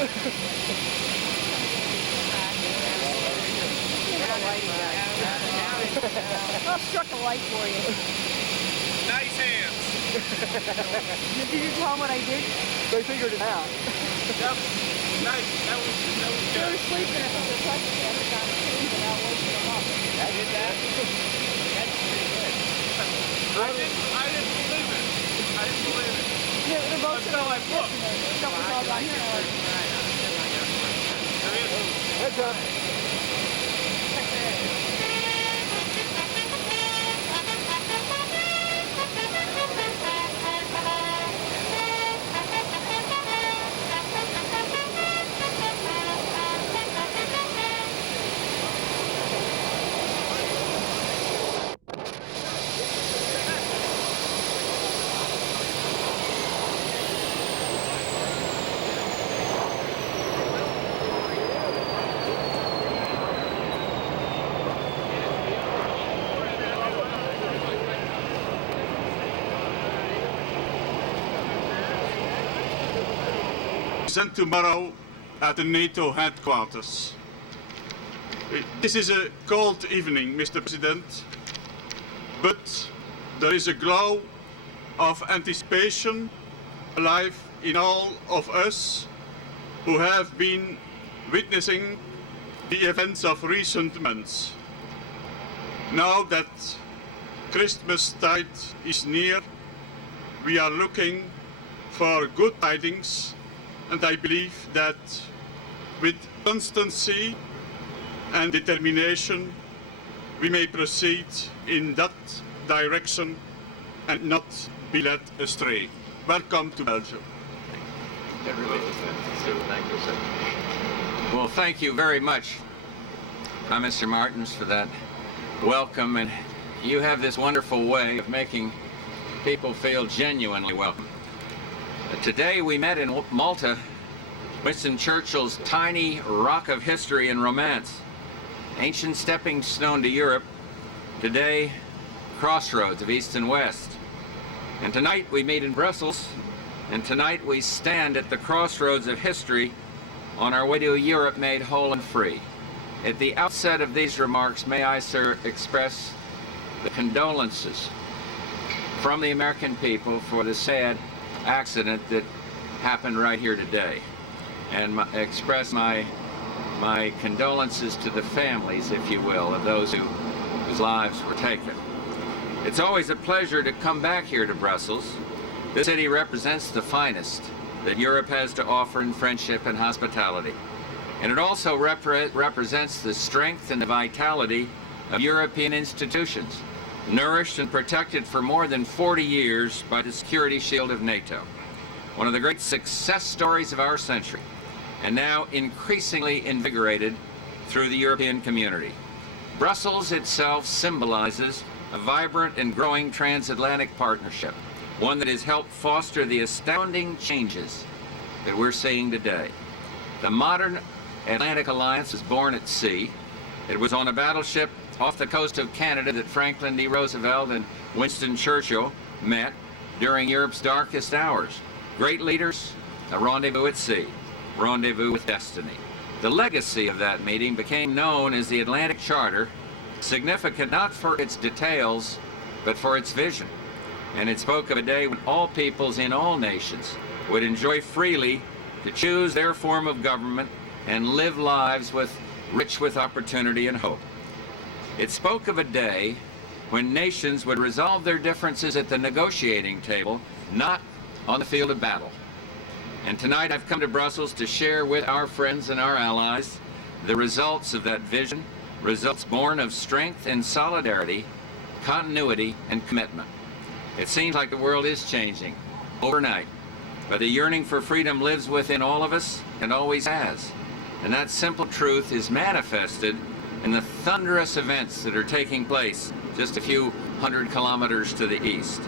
I struck a light for you. Nice hands. Did you tell them what I did? They figured it out. That was nice. That was They good. were sleeping at the touching every time I came without waking them up. I did that. That's pretty good. I didn't believe it. I didn't believe it. They're both Until I looked. a couple calls on here. Heads up. Present tomorrow at the NATO headquarters. This is a cold evening, Mr. President, but there is a glow of anticipation alive in all of us who have been witnessing the events of recent months. Now that Christmas tide is near, we are looking for good tidings, and I believe that with constancy and determination we may proceed in that direction and not be led astray. Welcome to Belgium. Thank you, sir. Well, thank you very much, Prime Minister Martins, for that welcome, and you have this wonderful way of making people feel genuinely welcome. Today we met in Malta, Winston Churchill's tiny rock of history and romance, ancient stepping stone to Europe, today crossroads of East and West. And tonight we meet in Brussels, and tonight we stand at the crossroads of history on our way to a Europe made whole and free. At the outset of these remarks, may I, sir, express the condolences from the American people for the sad accident that happened right here today, and express my condolences to the families, if you will, of those whose lives were taken. It's always a pleasure to come back here to Brussels. This city represents the finest that Europe has to offer in friendship and hospitality. And it also represents the strength and the vitality of European institutions, nourished and protected for more than 40 years by the security shield of NATO. One of the great success stories of our century, and now increasingly invigorated through the European community. Brussels itself symbolizes a vibrant and growing transatlantic partnership, one that has helped foster the astounding changes that we're seeing today. The modern Atlantic Alliance was born at sea. It was on a battleship off the coast of Canada that Franklin D. Roosevelt and Winston Churchill met during Europe's darkest hours. Great leaders, a rendezvous at sea, rendezvous with destiny. The legacy of that meeting became known as the Atlantic Charter, significant not for its details, but for its vision. And it spoke of a day when all peoples in all nations would enjoy freely to choose their form of government and live lives rich with opportunity and hope. It spoke of a day when nations would resolve their differences at the negotiating table, not on the field of battle. And tonight I've come to Brussels to share with our friends and our allies the results of that vision, results born of strength and solidarity, continuity and commitment. It seems like the world is changing overnight, but the yearning for freedom lives within all of us and always has. And that simple truth is manifested in the thunderous events that are taking place just a few hundred kilometers to the east.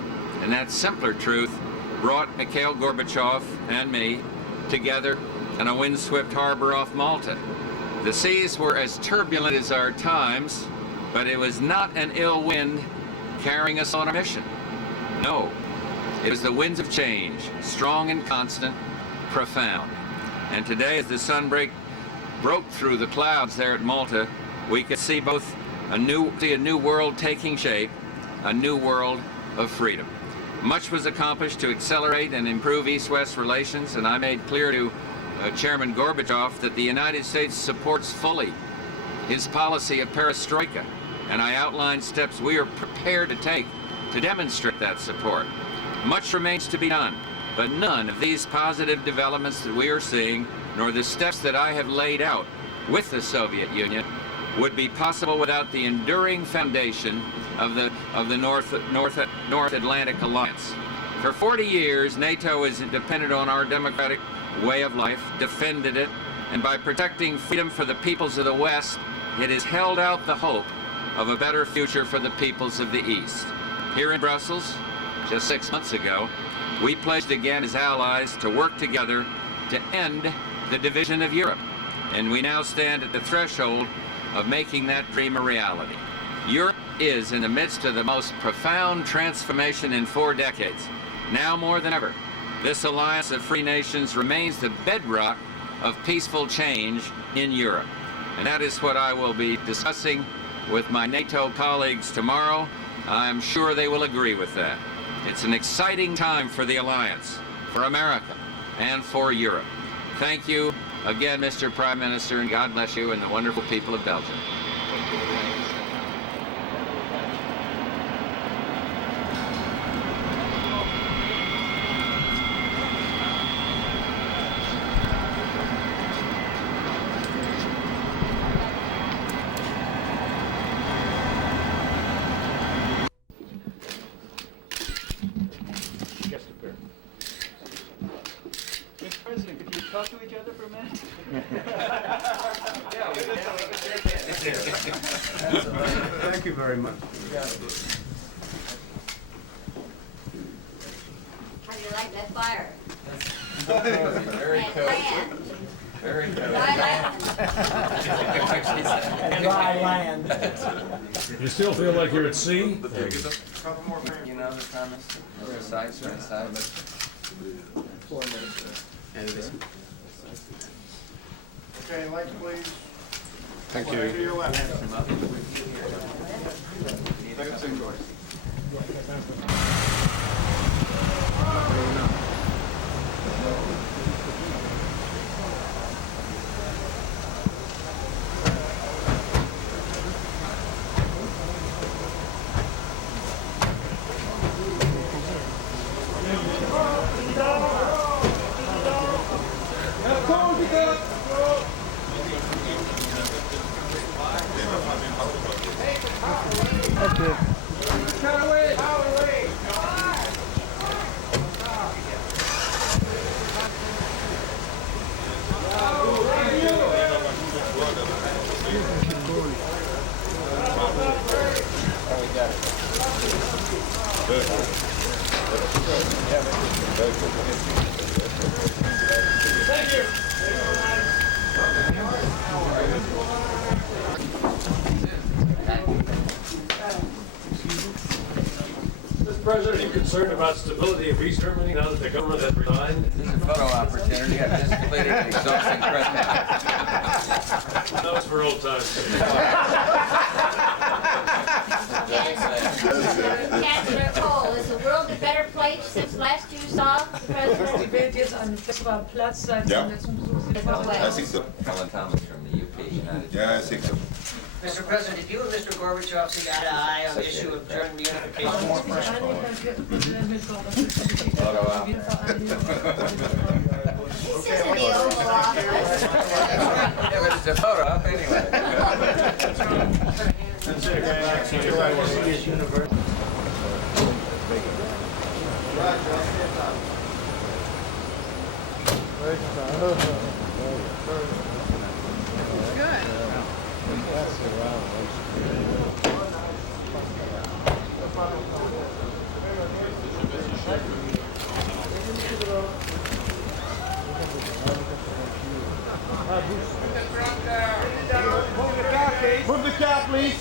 And that simpler truth brought Mikhail Gorbachev and me together in a windswept harbor off Malta. The seas were as turbulent as our times, but it was not an ill wind carrying us on our mission. No, it was the winds of change, strong and constant, profound. And today, as the sun broke through the clouds there at Malta, we could see both a new world taking shape, a new world of freedom. Much was accomplished to accelerate and improve East-West relations, and I made clear to Chairman Gorbachev that the United States supports fully his policy of perestroika, and I outlined steps we are prepared to take to demonstrate that support. Much remains to be done, but none of these positive developments that we are seeing, nor the steps that I have laid out with the Soviet Union, would be possible without the enduring foundation of the North Atlantic Alliance. For 40 years, NATO has depended on our democratic way of life, defended it, and by protecting freedom for the peoples of the West, it has held out the hope of a better future for the peoples of the East. Here in Brussels, just 6 months ago, we pledged again as allies to work together to end the division of Europe. And we now stand at the threshold of making that dream a reality. Europe is in the midst of the most profound transformation in 4 decades. Now more than ever, this alliance of free nations remains the bedrock of peaceful change in Europe. And that is what I will be discussing with my NATO colleagues tomorrow. I'm sure they will agree with that. It's an exciting time for the alliance, for America, and for Europe. Thank you again, Mr. Prime Minister, and God bless you and the wonderful people of Belgium. Mr. President, could you talk to each other for a minute? Thank you very much. How do you like that fire? Very And cool. land. Very cool. Dry land. Dry land. You still feel like you're at sea? You know the premise? The sides are inside. Okay, lights please. Thank To you. your left. Second single. Mr. President, are you concerned about stability of East Germany now that the government has resigned? This is a photo opportunity. I've just completed an exhausting press. That was for old times. Chancellor Kohl, is the world a better place since last you saw the president? Die Welt jetzt ein besserer Platz seit Ja. dem letzten Besuch. I think so. Alan Thomas from the UP, United States. Yeah, I think so. Mr. President, did you and Mr. Gorbachev see eye to eye on the issue of German reunification? This isn't the Oval Office. Yeah, but it's a photo op anyway. Move the cap, please.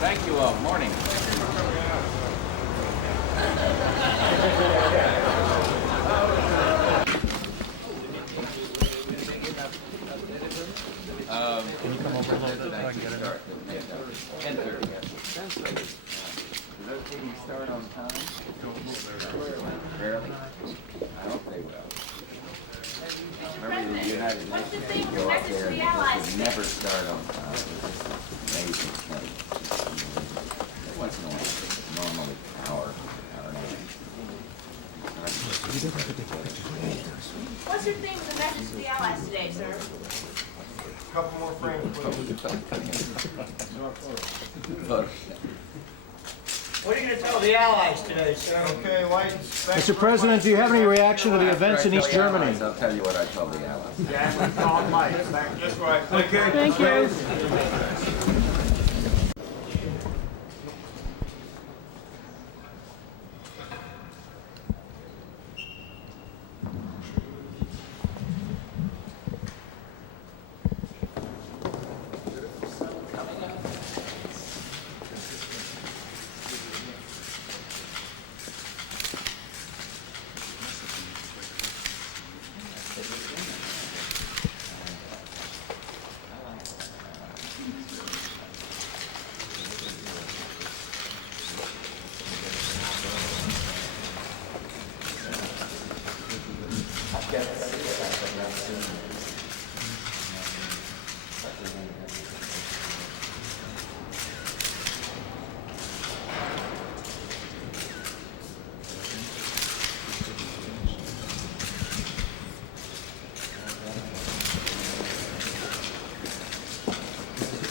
Thank you all. Morning. Can you come over a little bit so I can get it? 10:30. 10:30. Does that meeting start on time? Barely? I hope they will. Remember the United Nations go up there and they never start on time. It's amazing thing. What's normally hour and a half. What's your theme of the message to the Allies today, sir? Couple more frames, please. What are you gonna tell the Allies today, sir? Okay, lights. Mr. President, do you have any reaction to the events in East Germany? I'll tell you what I told the Allies. Yeah, we call lights. That's right. Okay. Thank you.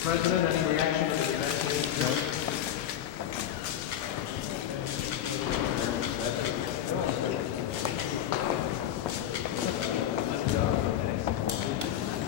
President, any reaction to the events in East Germany?